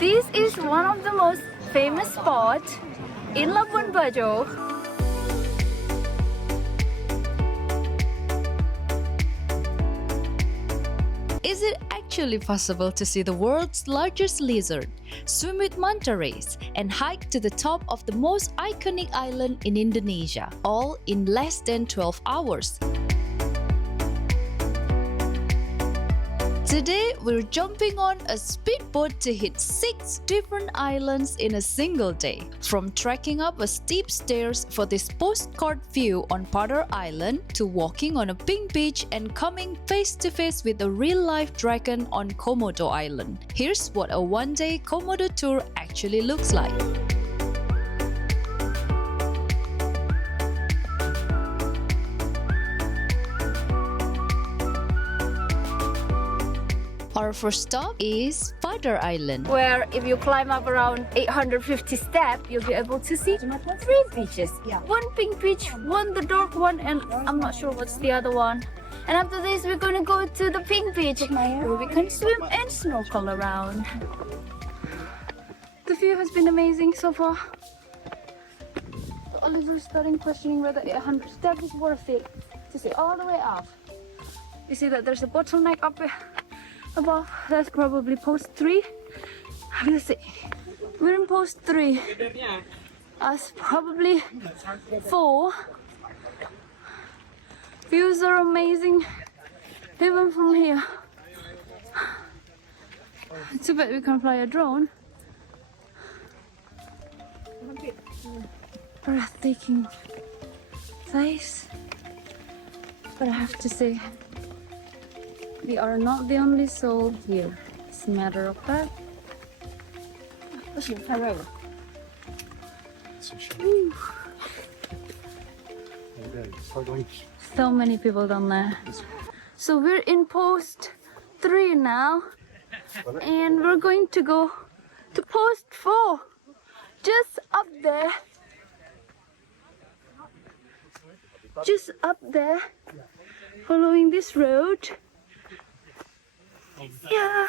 This is one of the most famous spots in Labuan Bajo. Is it actually possible to see the world's largest lizard, swim with manta rays, and hike to the top of the most iconic island in Indonesia, all in less than 12 hours? Today, we're jumping on a speedboat to hit 6 different islands in a single day. From trekking up a steep stairs for this postcard view on Padar Island to walking on a pink beach and coming face to face with a real-life dragon on Komodo Island. Here's what a one-day Komodo tour actually looks like. Our first stop is Padar Island, where if you climb up around 850 steps, you'll be able to see 3 beaches. One pink beach, one the dark one, and I'm not sure what's the other one. And after this, we're going to go to the pink beach, where we can swim and snorkel around. The view has been amazing so far. Oliver's starting questioning whether 800 steps is worth it to see all the way up. You see that there's a bottleneck up there. Above, that's probably post 3. Let's see. We're in post 3. That's probably 4. Views are amazing, even from here. Too bad we can't fly a drone. Breathtaking place. But I have to say, we are not the only soul here. It's a matter of fact. So many people down there. So we're in post 3 now, and we're going to go to post 4, just up there. Just up there, following this road. Yeah.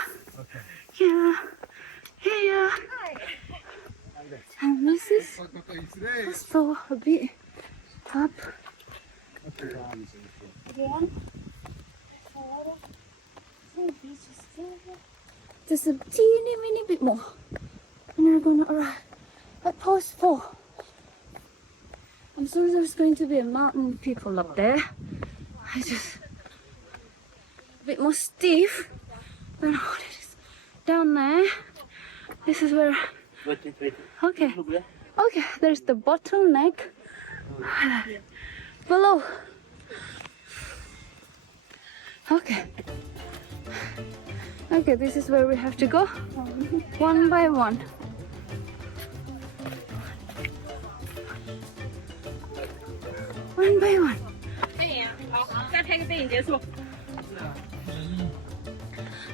And this is also a bit up. Just a teeny bit more, and we're gonna arrive at post 4. I'm sure there's going to be a mountain people up there. I just a bit more stiff than what it is down there. This is where. Okay, there's the bottleneck below. Okay, this is where we have to go, one by one. One by one.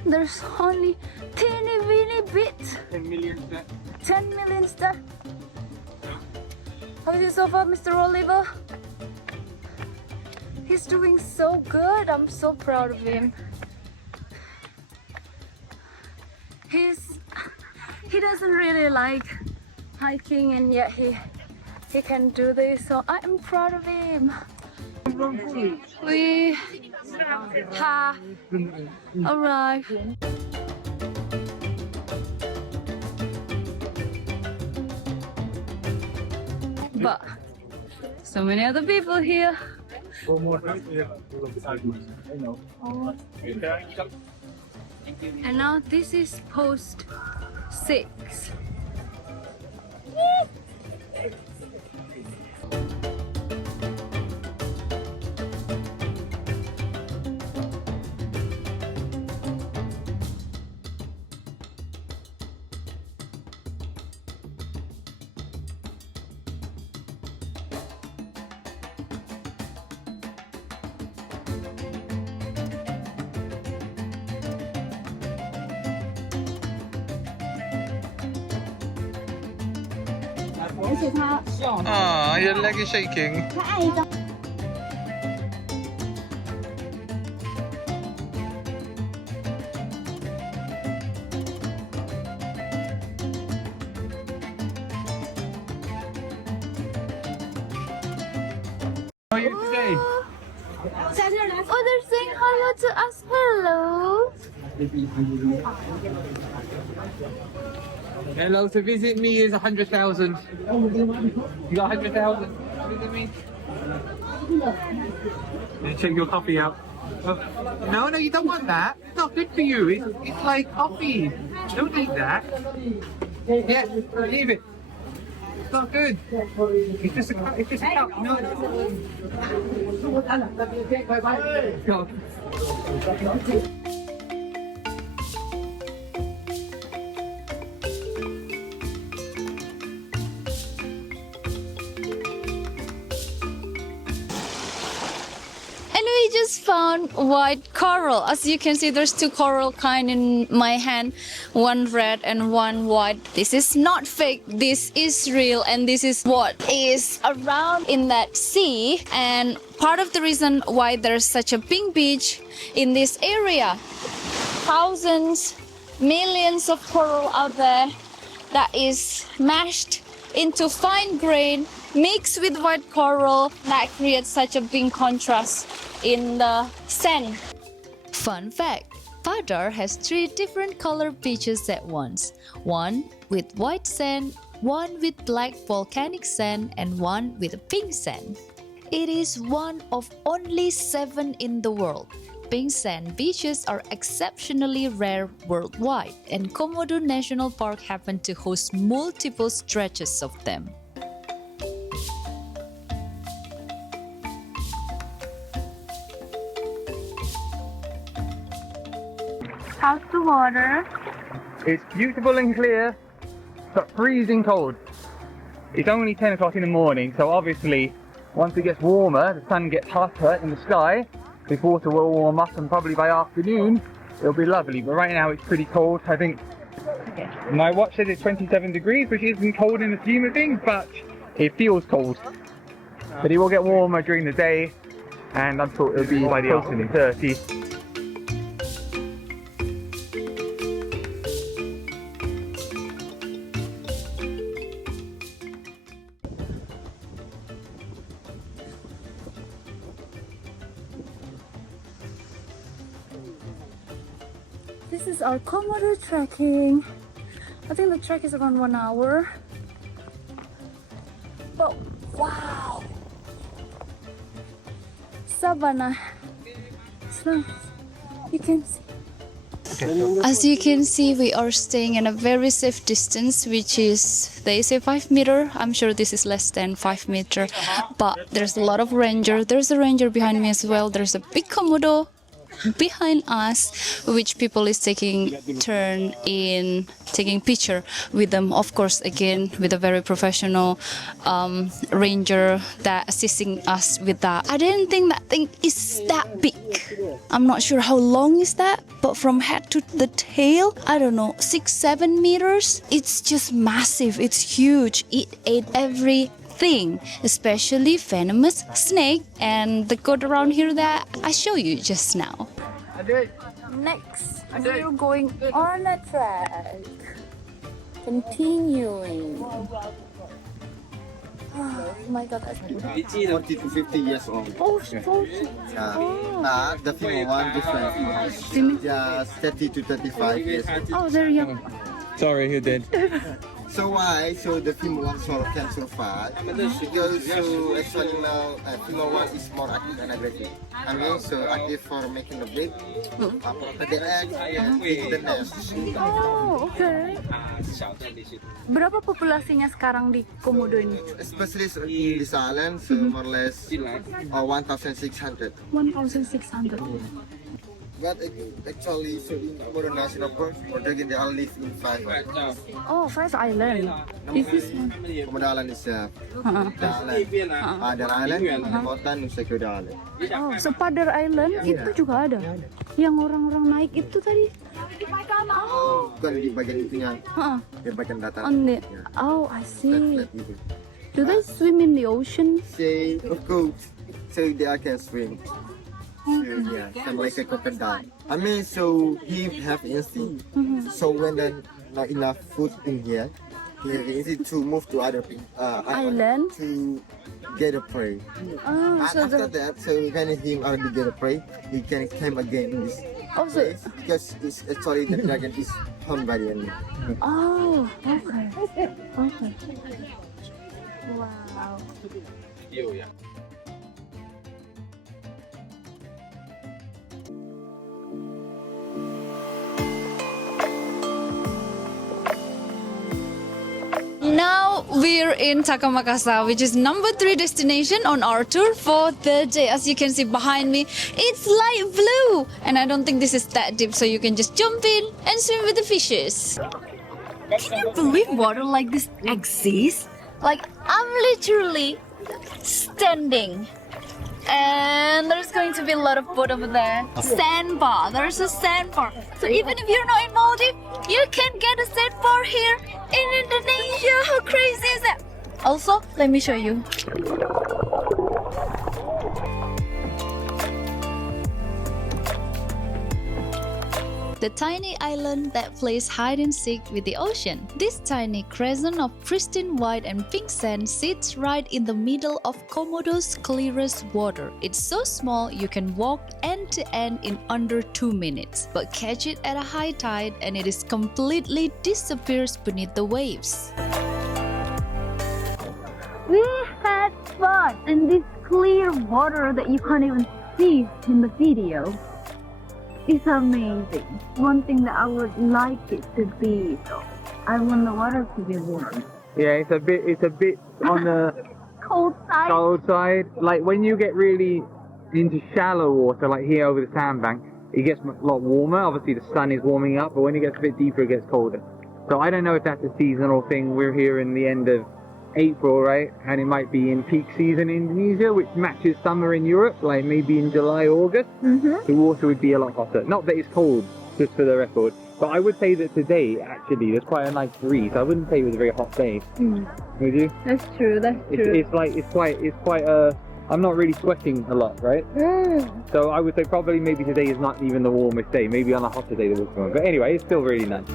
There's only teeny bit. 10 million steps. How is it so far, Mr. Oliver? He's doing so good. I'm so proud of him. He doesn't really like hiking, and yet he can do this. So I am proud of him. We have arrived. But so many other people here. And now this is post 6. Your leg is shaking. want to ask hello. Hello, to visit me is 100,000. You got 100,000? Visit me? Check your coffee out. No, you don't want that. It's not good for you. It's like coffee. Don't eat that. Yeah, leave it. It's not good. It's just a cup. No. Go. We just found white coral. As you can see, there's two coral kind in my hand, one red and one white. This is not fake, this is real, and this is what is around in that sea. And part of the reason why there's such a pink beach in this area, thousands, millions of coral out there that is mashed into fine grain mixed with white coral that creates such a big contrast in the sand. Fun fact, Padar has 3 different color beaches at once. One with white sand, one with black volcanic sand, and one with pink sand. It is one of only 7 in the world. Pink sand beaches are exceptionally rare worldwide, and Komodo National Park happen to host multiple stretches of them. How's the water? It's beautiful and clear, but freezing cold. It's only 10 o'clock in the morning, so obviously once it gets warmer, the sun gets hotter in the sky, this water will warm up, and probably by afternoon it'll be lovely. But right now it's pretty cold. I think my watch says it's 27 degrees, which isn't cold in the scheme of things, but it feels cold. But it will get warmer during the day, and I'm sure it'll be by the afternoon 30. This is our Komodo trekking. I think the trek is around 1 hour. But wow! Savannah. It's nice. You can see. As you can see, we are staying in a very safe distance, which is, they say 5 meter. I'm sure this is less than 5 meter. But there's a lot of ranger. There's a ranger behind me as well. There's a big Komodo behind us, which people is taking turn in taking picture with them, of course, again with a very professional ranger that assisting us with that. I didn't think that thing is that big. I'm not sure how long is that, but from head to the tail, I don't know, 6-7 meters. It's just massive. It's huge. It ate everything, especially venomous snake and the goat around here that I showed you just now. Next, we're going on a track. Continuing. Oh my god, that's beautiful. 40 to 50 years old. Oh, 40. The female one different. Just 30 to 35 years old. Oh, they're young. Sorry, who did? So why? So the female one can survive because so actually female one is more active and aggressive. I mean, so active for making the breed, protect the egg, and make the nest. Oh, okay. Berapa populasinya sekarang di Komodo ini? Especially in this island, so more or less 1,600. 1,600. But actually, so in Komodo National Park, Komodo Dragons, they all live in 5 islands. Oh, 5 island. Is this one? Komodo Island is Padar Island, Kota Nusa Komodo Island. Oh, so Padar Island itu juga ada? Yang orang-orang naik itu tadi? Oh. Bukan di bagian itunya, di bagian dataran. On the, oh, I see. Do they swim in the ocean? Say, of course, so they can swim. So, yeah, some like a crocodile. I mean, so he have instinct. So when there's not enough food in here, easy to move to other Island? to get a prey. Oh, And so after that, so when he already get a prey, he can come again in this also. place because it's actually the dragon is home by the enemy. Oh, okay. Okay. Wow. Now we're in Taka Makassar, which is number 3 destination on our tour for the day. As you can see behind me, it's light blue, and I don't think this is that deep, so you can just jump in and swim with the fishes. Can you believe water like this exists? Like, I'm literally standing. And there's going to be a lot of boat over there. Sandbar. There's a sandbar. So even if you're not in Maldives, you can get a sandbar here in Indonesia. How crazy is that? Also, let me show you. The tiny island that plays hide and seek with the ocean. This tiny crescent of pristine white and pink sand sits right in the middle of Komodo's clearest water. It's so small you can walk end to end in under 2 minutes, but catch it at a high tide and it is completely disappears beneath the waves. We had fun in this clear water that you can't even see in the video. It's amazing. One thing that I would like it to be, though, I want the water to be warm. Yeah, it's a bit on the Cold side. cold side. Like when you get really into shallow water, like here over the sandbank, it gets a lot warmer. Obviously the sun is warming up, but when it gets a bit deeper, it gets colder. So I don't know if that's a seasonal thing. We're here in the end of April, right? And it might be in peak season in Indonesia, which matches summer in Europe, like maybe in July, August. The water would be a lot hotter. Not that it's cold, just for the record. But I would say that today, actually, there's quite a nice breeze. I wouldn't say it was a very hot day. Would you? That's true. That's true. It's quite I'm not really sweating a lot, right? So I would say probably maybe today is not even the warmest day. Maybe on a hotter day there was one. But anyway, it's still really nice.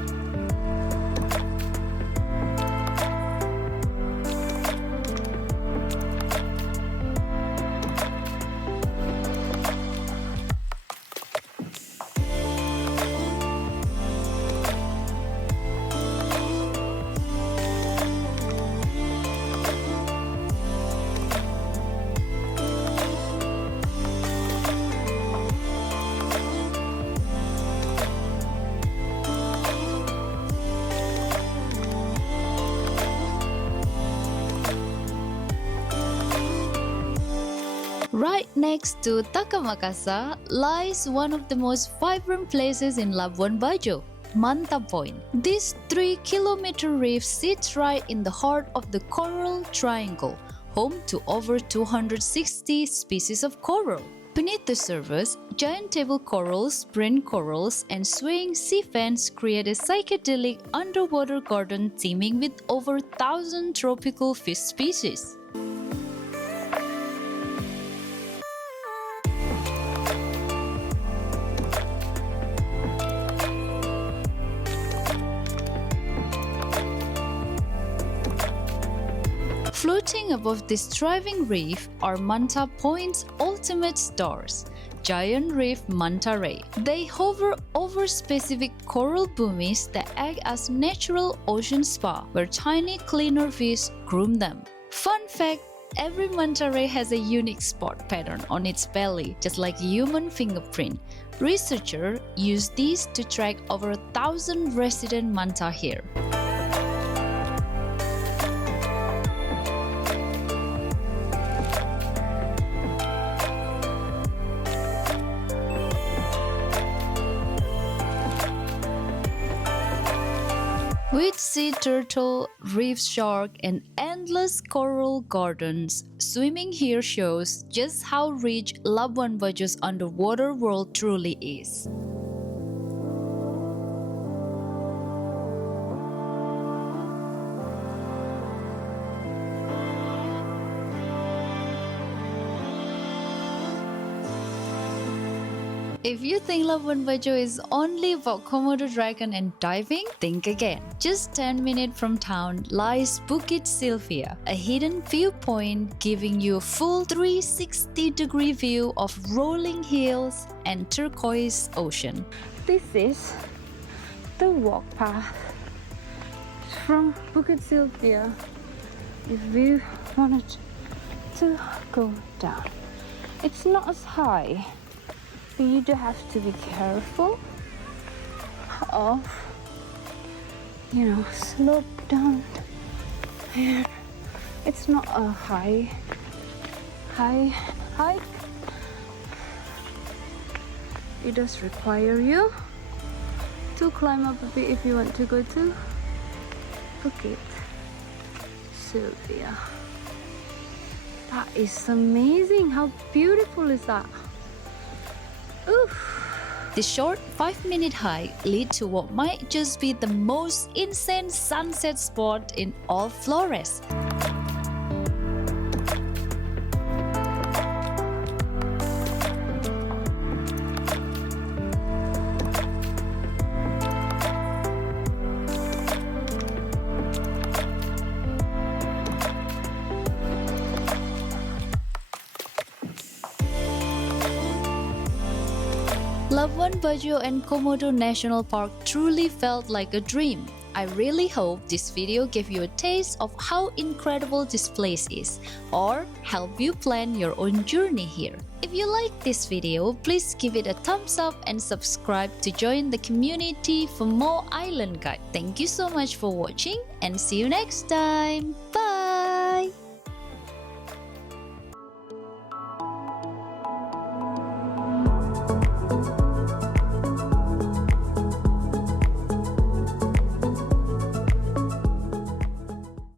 Right next to Taka Makassar lies one of the most vibrant places in Labuan Bajo, Manta Point. This 3-kilometer reef sits right in the heart of the Coral Triangle, home to over 260 species of coral. Beneath the surface, giant table corals, brine corals, and swaying sea fans create a psychedelic underwater garden teeming with over 1,000 tropical fish species. Floating above this thriving reef are Manta Point's ultimate stars, giant reef manta ray. They hover over specific coral boomies that act as natural ocean spa, where tiny cleaner fish groom them. Fun fact, every manta ray has a unique spot pattern on its belly, just like a human fingerprint. Researchers use these to track over 1,000 resident manta here. With sea turtle, reef shark, and endless coral gardens, swimming here shows just how rich Labuan Bajo's underwater world truly is. If you think Labuan Bajo is only about Komodo dragon and diving, think again. Just 10 minutes from town lies Bukit Sylvia, a hidden viewpoint giving you a full 360-degree view of rolling hills and turquoise ocean. This is the walk path from Bukit Sylvia if we wanted to go down. It's not as high, but you do have to be careful of, slope down here. It's not a high hike. It does require you to climb up a bit if you want to go to Bukit Sylvia. That is amazing. How beautiful is that? Oof. The short 5-minute hike leads to what might just be the most insane sunset spot in all Flores. Labuan Bajo and Komodo National Park truly felt like a dream. I really hope this video gave you a taste of how incredible this place is, or help you plan your own journey here. If you like this video, please give it a thumbs up and subscribe to join the community for more island guide. Thank you so much for watching and see you next time. Bye!